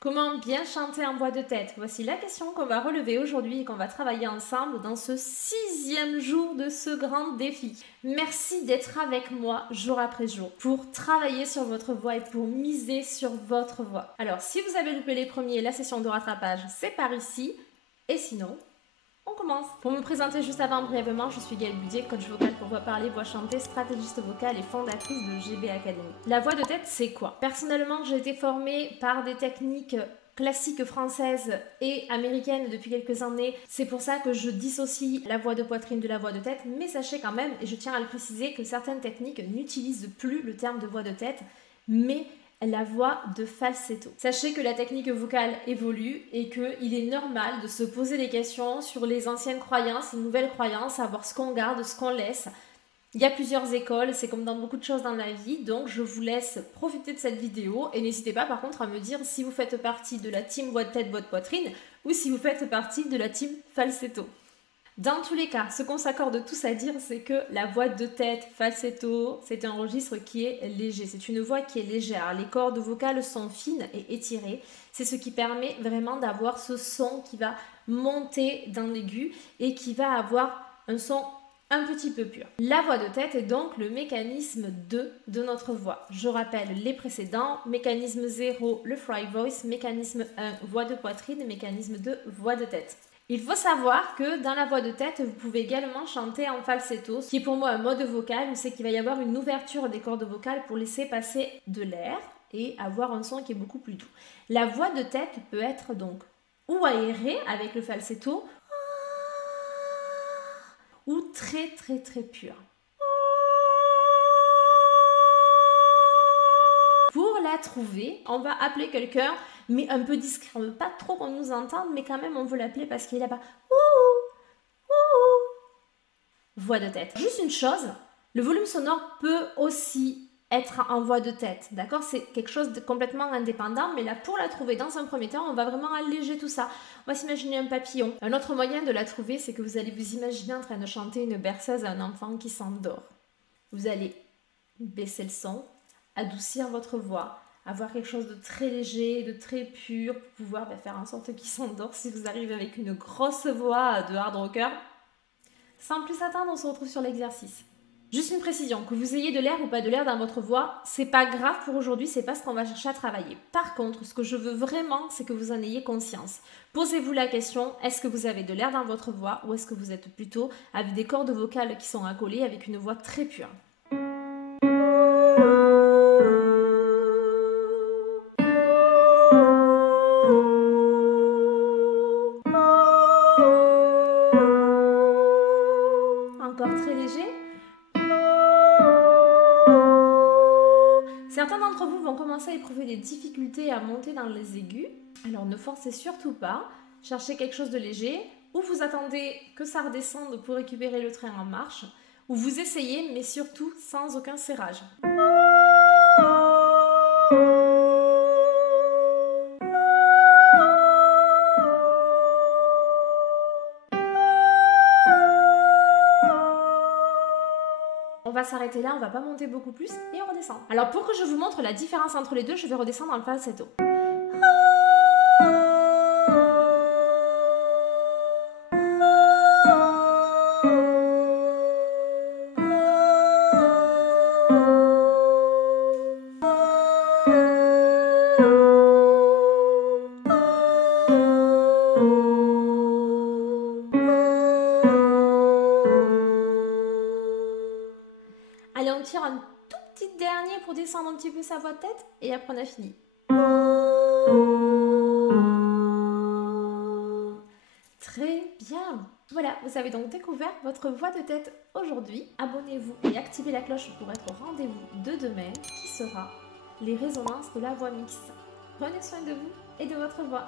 Comment bien chanter en voix de tête? Voici la question qu'on va relever aujourd'hui et qu'on va travailler ensemble dans ce 6e jour de ce grand défi. Merci d'être avec moi jour après jour pour travailler sur votre voix et pour miser sur votre voix. Alors, si vous avez loupé les premiers, la session de rattrapage, c'est par ici. Et sinon, on commence. Pour me présenter juste avant brièvement, je suis Gaëlle Budier, coach vocal pour voix parlée, voix chantée, stratégiste vocale et fondatrice de GB Academy. La voix de tête, c'est quoi? Personnellement, j'ai été formée par des techniques classiques françaises et américaines depuis quelques années. C'est pour ça que je dissocie la voix de poitrine de la voix de tête, mais sachez quand même, et je tiens à le préciser, que certaines techniques n'utilisent plus le terme de voix de tête, mais la voix de falsetto. Sachez que la technique vocale évolue et qu'il est normal de se poser des questions sur les anciennes croyances, les nouvelles croyances, savoir ce qu'on garde, ce qu'on laisse. Il y a plusieurs écoles, c'est comme dans beaucoup de choses dans la vie, donc je vous laisse profiter de cette vidéo et n'hésitez pas par contre à me dire si vous faites partie de la team voix de tête, voix de poitrine ou si vous faites partie de la team falsetto. Dans tous les cas, ce qu'on s'accorde tous à dire, c'est que la voix de tête, falsetto, c'est un registre qui est léger. C'est une voix qui est légère. Les cordes vocales sont fines et étirées. C'est ce qui permet vraiment d'avoir ce son qui va monter dans l'aigu et qui va avoir un son un petit peu pur. La voix de tête est donc le mécanisme 2 de notre voix. Je rappelle les précédents. Mécanisme 0, le fry voice. Mécanisme 1, voix de poitrine. Mécanisme 2, voix de tête. Il faut savoir que dans la voix de tête, vous pouvez également chanter en falsetto, ce qui est pour moi un mode vocal où c'est qu'il va y avoir une ouverture des cordes vocales pour laisser passer de l'air et avoir un son qui est beaucoup plus doux. La voix de tête peut être donc ou aérée avec le falsetto ou très très très pure. Pour la trouver, on va appeler quelqu'un, mais un peu discret. On ne veut pas trop qu'on nous entende, mais quand même on veut l'appeler parce qu'il est là-bas. Voix de tête. Juste une chose, le volume sonore peut aussi être en voix de tête, d'accord? C'est quelque chose de complètement indépendant, mais là, pour la trouver dans un premier temps, on va vraiment alléger tout ça. On va s'imaginer un papillon. Un autre moyen de la trouver, c'est que vous allez vous imaginer en train de chanter une berceuse à un enfant qui s'endort. Vous allez baisser le son, adoucir votre voix, avoir quelque chose de très léger, de très pur, pour pouvoir faire en sorte qu'il s'endort. Si vous arrivez avec une grosse voix de hard rocker, sans plus attendre, on se retrouve sur l'exercice. Juste une précision, que vous ayez de l'air ou pas de l'air dans votre voix, c'est pas grave pour aujourd'hui, c'est pas ce qu'on va chercher à travailler. Par contre, ce que je veux vraiment, c'est que vous en ayez conscience. Posez-vous la question, est-ce que vous avez de l'air dans votre voix ou est-ce que vous êtes plutôt avec des cordes vocales qui sont accolées avec une voix très pure? Encore très léger. Certains d'entre vous vont commencer à éprouver des difficultés à monter dans les aigus. Alors ne forcez surtout pas. Cherchez quelque chose de léger ou vous attendez que ça redescende pour récupérer le train en marche ou vous essayez mais surtout sans aucun serrage. On va s'arrêter là, on va pas monter beaucoup plus et on redescend. Alors pour que je vous montre la différence entre les deux, je vais redescendre en falsetto. Allez, on tire un tout petit dernier pour descendre un petit peu sa voix de tête et après on a fini. Très bien. Voilà, vous avez donc découvert votre voix de tête aujourd'hui. Abonnez-vous et activez la cloche pour être au rendez-vous de demain qui sera les résonances de la voix mixte. Prenez soin de vous et de votre voix.